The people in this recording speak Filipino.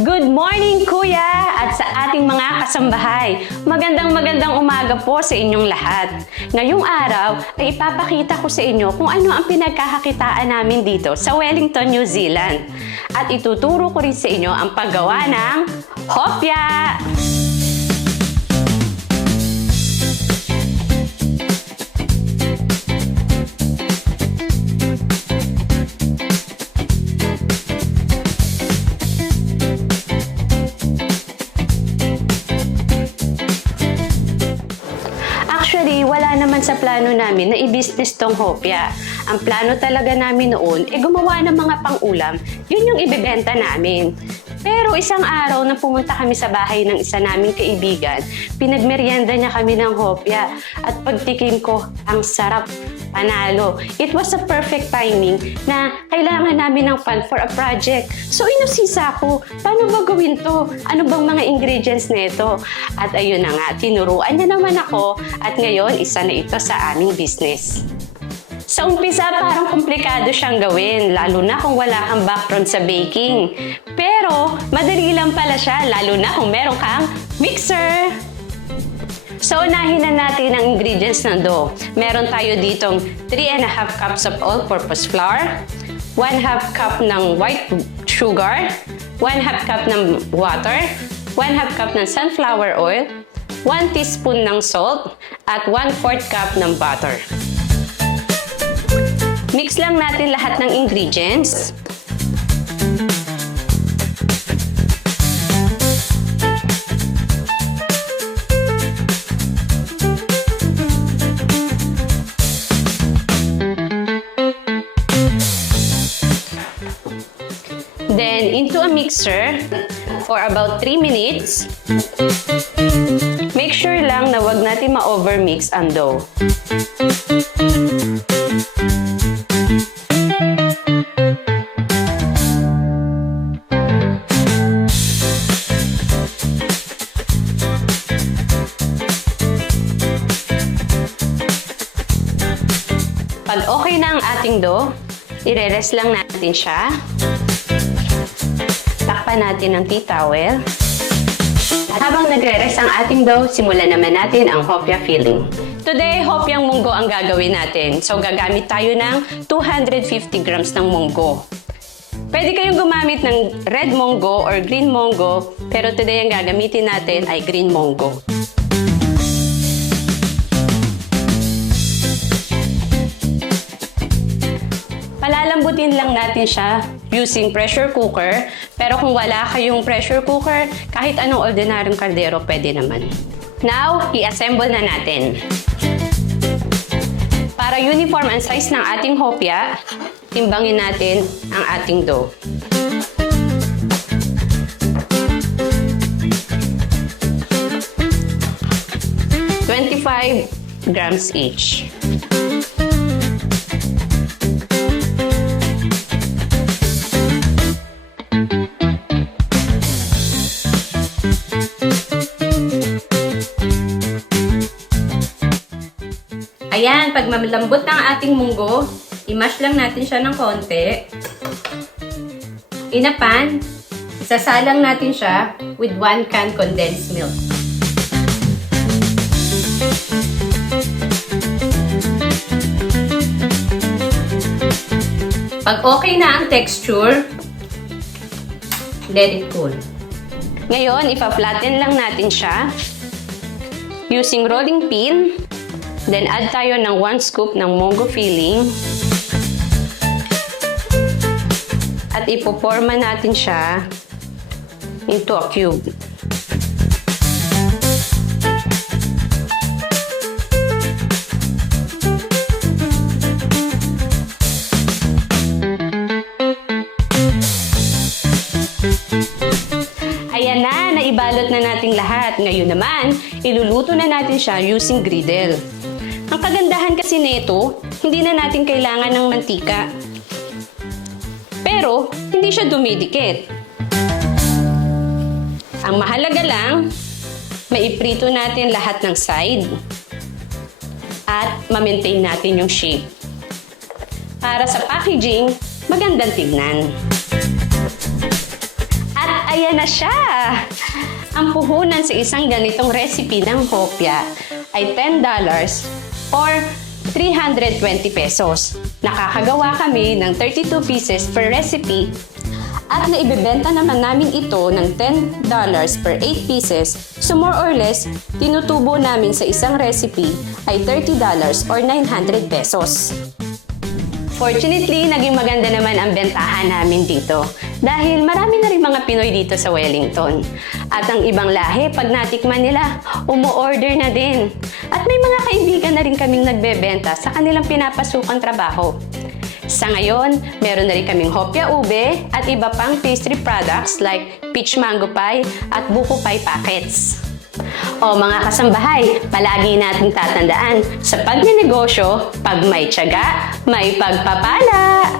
Good morning, Kuya! At sa ating mga kasambahay, magandang umaga po sa inyong lahat. Ngayong araw ay ipapakita ko sa inyo kung ano ang pinagkakakitaan namin dito sa Wellington, New Zealand. At ituturo ko rin sa inyo ang paggawa ng hopya! Actually, wala naman sa plano namin na i-business tong hopya. Ang plano talaga namin noon ay gumawa ng mga pang-ulam. Yun yung ibebenta namin. Pero isang araw nang pumunta kami sa bahay ng isa naming kaibigan, pinagmeryenda niya kami ng hopya. At pagtikim ko, ang sarap. Panalo. It was a perfect timing na kailangan namin ng fund for a project. So inusisa ko, paano ba gawin to? Ano bang mga ingredients nito? At ayun na nga, tinuruan niya naman ako at ngayon isa na ito sa aming business. Sa umpisa, parang komplikado siyang gawin, lalo na kung wala kang background sa baking. Pero madali lang pala siya, lalo na kung meron kang mixer. So, unahin na natin ang ingredients ng dough. Meron tayo ditong 3½ cups of all-purpose flour, 1/2 cup ng white sugar, 1/2 cup ng water, 1/2 cup ng sunflower oil, 1 teaspoon ng salt, at 1/4 cup ng butter. Mix lang natin lahat ng ingredients. Then, into a mixer for about 3 minutes. Make sure lang na wag natin ma-overmix ang dough. Pag okay na ang ating dough, i-rest lang natin siya. Takpan natin ng tea towel. At habang nagre-rest ang ating dough, simulan naman natin ang hopya filling. Today, hopyang munggo ang gagawin natin. So, gagamit tayo ng 250 grams ng munggo. Pwede kayong gumamit ng red munggo or green munggo, pero today ang gagamitin natin ay green munggo. Palalambutin lang natin siya using pressure cooker. Pero kung wala kayong pressure cooker, kahit anong ordinaryong kaldero, pwede naman. Now, i-assemble na natin. Para uniform ang size ng ating hopya, timbangin natin ang ating dough. (25 grams each). Ayan, pag malambot na ang ating munggo, i-mash lang natin siya ng konti. In a pan, isasalang natin siya with 1 can condensed milk. Pag okay na ang texture, let it cool. Ngayon, ipa-flatten lang natin siya using rolling pin. Then, add tayo ng 1 scoop ng munggo filling. At ipoporma natin siya into a cube. Ayan na, naibalot na natin lahat. Ngayon naman, iluluto na natin siya using griddle. Ang kagandahan kasi nito, hindi na natin kailangan ng mantika. Pero, hindi siya dumidikit. Ang mahalaga lang, maiprito natin lahat ng side at ma-maintain natin yung shape. Para sa packaging, magandang tignan. At ayan na siya! Ang puhunan sa isang ganitong recipe ng hopya ay $10 or 320 pesos. Nakakagawa kami ng 32 pieces per recipe at naibebenta naman namin ito ng $10 per 8 pieces. So more or less, tinutubo namin sa isang recipe ay $30 or 900 pesos. Fortunately, naging maganda naman ang bentahan namin dito dahil marami na rin mga Pinoy dito sa Wellington. At ang ibang lahi, pag natikman nila, umu-order na din. At may mga kaibigan na rin kaming nagbebenta sa kanilang pinapasukang trabaho. Sa ngayon, meron na rin kaming hopya ube at iba pang pastry products like peach mango pie at buko pie packets. O mga kasambahay, palagi nating tatandaan, sa pagnenegosyo, pag may tiyaga, may pagpapala!